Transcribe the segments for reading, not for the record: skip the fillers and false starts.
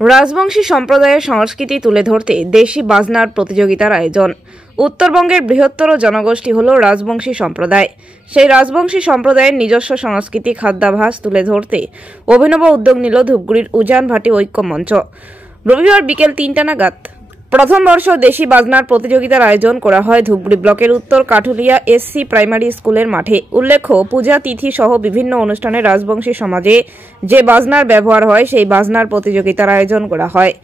রাজবংশী সম্প্রদায়ের সংস্কৃতি তুলে ধরতে দেশি বাজনার প্রতিযোগিতার আয়োজন। উত্তরবঙ্গের বৃহত্তর জনগোষ্ঠী হল রাজবংশী সম্প্রদায়। সেই রাজবংশী সম্প্রদায়ের নিজস্ব সংস্কৃতি খাদ্যাভাস তুলে ধরতে অভিনব উদ্যোগ নিল ধূপগুড়ির উজান ভাটি ঐক্য মঞ্চ। রবিবার বিকেল ৩টা নাগাদ প্রথম বর্ষ দেশি বাজনার প্রতিযোগিতার আয়োজন করা হয় ধূপগুড়ি ব্লকের উত্তর কাঠুলিয়া এসসি প্রাইমারি স্কুলের মাঠে। উল্লেখ্য, পূজা তিথি সহ বিভিন্ন অনুষ্ঠানে রাজবংশী সমাজে যে বাজনার ব্যবহার হয় সেই বাজনার প্রতিযোগিতার আয়োজন করা হয়।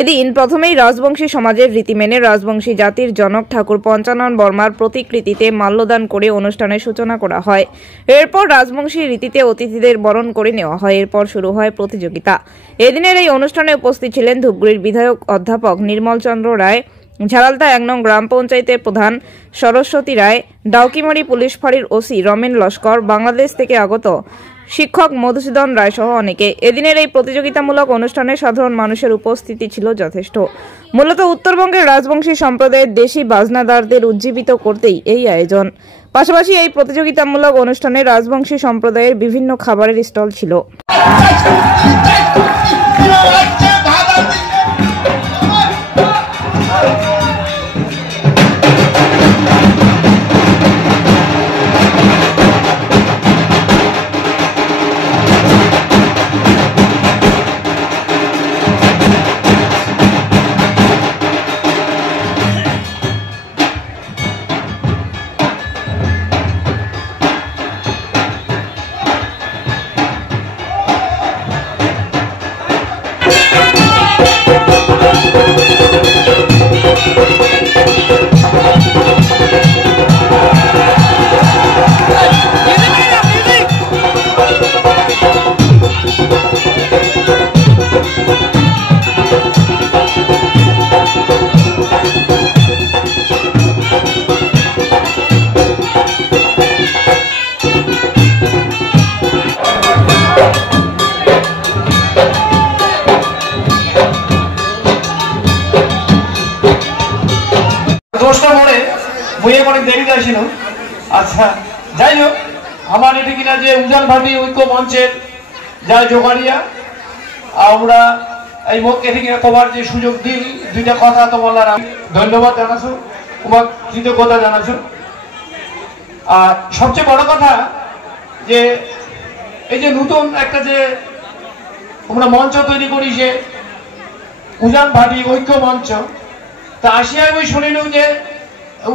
এদিন প্রথমেই রাজবংশী সমাজের রীতি মেনে রাজবংশী জাতির জনক ঠাকুর পঞ্চানন বর্মার প্রতিকৃতিতে মাল্যদান করে অনুষ্ঠানের সূচনা করা হয়। এরপর রাজবংশী রীতিতে অতিথিদের বরণ করে নেওয়া হয়। এরপর শুরু হয় প্রতিযোগিতা। এদিনের এই অনুষ্ঠানে উপস্থিত ছিলেন ধূপগুড়ির বিধায়ক অধ্যাপক নির্মল চন্দ্র রায়, ঝালালতা ১ নং গ্রাম পঞ্চায়েতের প্রধান সরস্বতী রায়, ডাউকিমারি পুলিশ ফাঁড়ির ওসি রমেন লস্কর, বাংলাদেশ থেকে আগত শিক্ষক মধুসূদন রায় সহ অনেকে। এদিনের এই প্রতিযোগিতামূলক অনুষ্ঠানে সাধারণ মানুষের উপস্থিতি ছিল যথেষ্ট। মূলত উত্তরবঙ্গের রাজবংশী সম্প্রদায়ের দেশি বাজনাদারদের উজ্জীবিত করতেই এই আয়োজন। পাশাপাশি এই প্রতিযোগিতামূলক অনুষ্ঠানে রাজবংশী সম্প্রদায়ের বিভিন্ন খাবারের স্টল ছিল। আচ্ছা, যাই হোক, আমার এটি কিনা যে উজান ভাটি ঐক্য মঞ্চের যা জোগাড়িয়া আমরা এই এটি কিনা তোমার যে সুযোগ দিল দুইটা কথা তোমার ধন্যবাদ জানাছো, তোমার কৃতজ্ঞতা জানাছো। আর সবচেয়ে বড় কথা যে এই যে নতুন একটা যে আমরা মঞ্চ তৈরি করি যে উজান ভাটি ঐক্য মঞ্চ, তা আসিয়া আমি শুনিলাম যে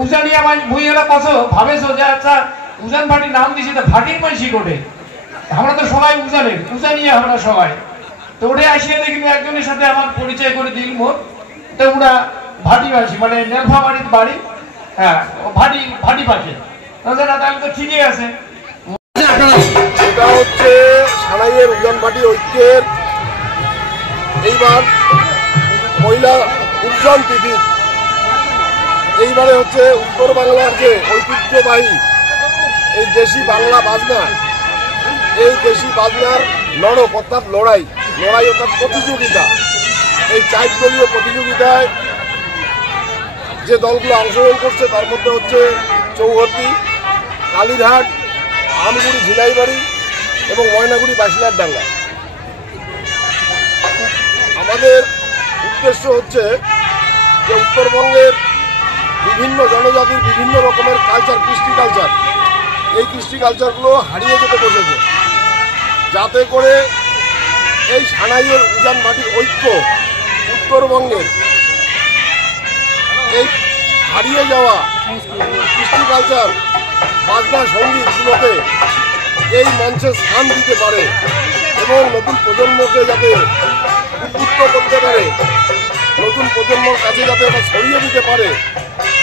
উজানিয়া বইয়েরা কত ভাবেছো যে আচ্ছা উজান ভাটির নাম দিয়েছি তো ভাটির মাইসি কোটে, আমরা তো সবাই উজানিয়া আমরা সবাই তো ওটা আসিয়া দেখি একজনের সাথে আমার পরিচয় করে দিল মোট, তো ওরা ভাটি মাইসি মানে নেলফা বাড়ির বাড়ি, হ্যাঁ ভাটি পাশে, তাহলে তো ঠিকই আছে। এটা হচ্ছে সানাইয়ের উজান ভাটি ঐক্যের এইবার মহিলা উৎসব তিথি। এইবারে হচ্ছে উত্তর বাংলার যে ঐতিহ্যবাহী এই দেশি বাংলা বাজনা, এই দেশি বাজনার লড়ক অর্থাৎ লড়াই অর্থাৎ প্রতিযোগিতা, এই 4 দলীয় প্রতিযোগিতায় যে দলগুলো অংশগ্রহণ করছে তার মধ্যে হচ্ছে চৌহদ্দি, কালীরহাট, আমগুড়ি ঝিলাইবাড়ি এবং ময়নাগুড়ি বাসিলার ডাঙ্গা। আমাদের উদ্দেশ্য হচ্ছে যে উত্তরবঙ্গের বিভিন্ন জনজাতির বিভিন্ন রকমের কালচার, কৃষ্টি কালচার, এই কৃষ্টি কালচারগুলো হারিয়ে যেতে বসেছে, যাতে করে এই সানাইয়ের উজান ভাটি ঐক্য উত্তরবঙ্গের এই হারিয়ে যাওয়া কৃষ্টি কালচার বাজনা সঙ্গীতগুলোকে এই মঞ্চে স্থান দিতে পারে এবং নতুন প্রজন্মকে যাতে উদ্বুদ্ধ করতে পারে, নতুন প্রজন্মর কাছে যাতে এটা ছড়িয়ে দিতে পারে,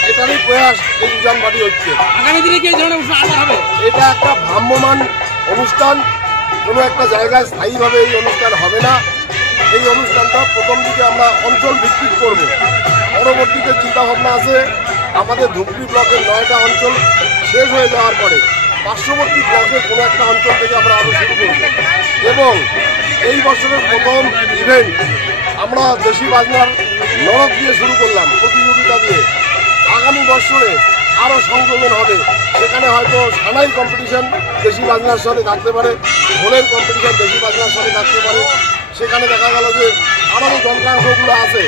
এটারই প্রয়াস এই উজান ভাটি ঐক্যে। আগামী দিনে কি ধরনের অনুষ্ঠান হবে? এটা একটা ভ্রাম্যমান অনুষ্ঠান, কোনো একটা জায়গায় স্থায়ীভাবে এই অনুষ্ঠান হবে না। এই অনুষ্ঠানটা প্রথম দিকে আমরা অঞ্চল ভিত্তিক করব, পরবর্তীতে চিন্তাভাবনা আছে আমাদের ধূপগুড়ি ব্লকের 9টা অঞ্চল শেষ হয়ে যাওয়ার পরে পার্শ্ববর্তী ব্লকের কোনো একটা অঞ্চল থেকে আমরা আরও শুরু করব। এবং এই বছরের প্রথম ইভেন্ট আমরা দেশি বাজনার লড়ক দিয়ে শুরু করলাম, প্রতিযোগিতা দিয়ে। আগামী বছরে আরও সংযোজন হবে, সেখানে হয়তো সানাই কম্পিটিশন দেশি বাজনার সাথে থাকতে পারে, ঢোলের কম্পিটিশন দেশি বাজনার সাথে থাকতে পারে। সেখানে দেখা গেল যে আরও যে যন্ত্রাংশগুলো আছে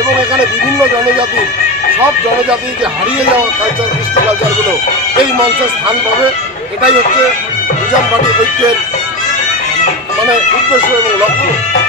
এবং এখানে বিভিন্ন জনজাতির সব জনজাতি যে হারিয়ে যাওয়া কালচার কৃষ্টি কালচারগুলো এই মঞ্চে স্থান পাবে, এটাই হচ্ছে উজানবাটি ঐক্যের মানে উদ্দেশ্য এবং লক্ষ্য।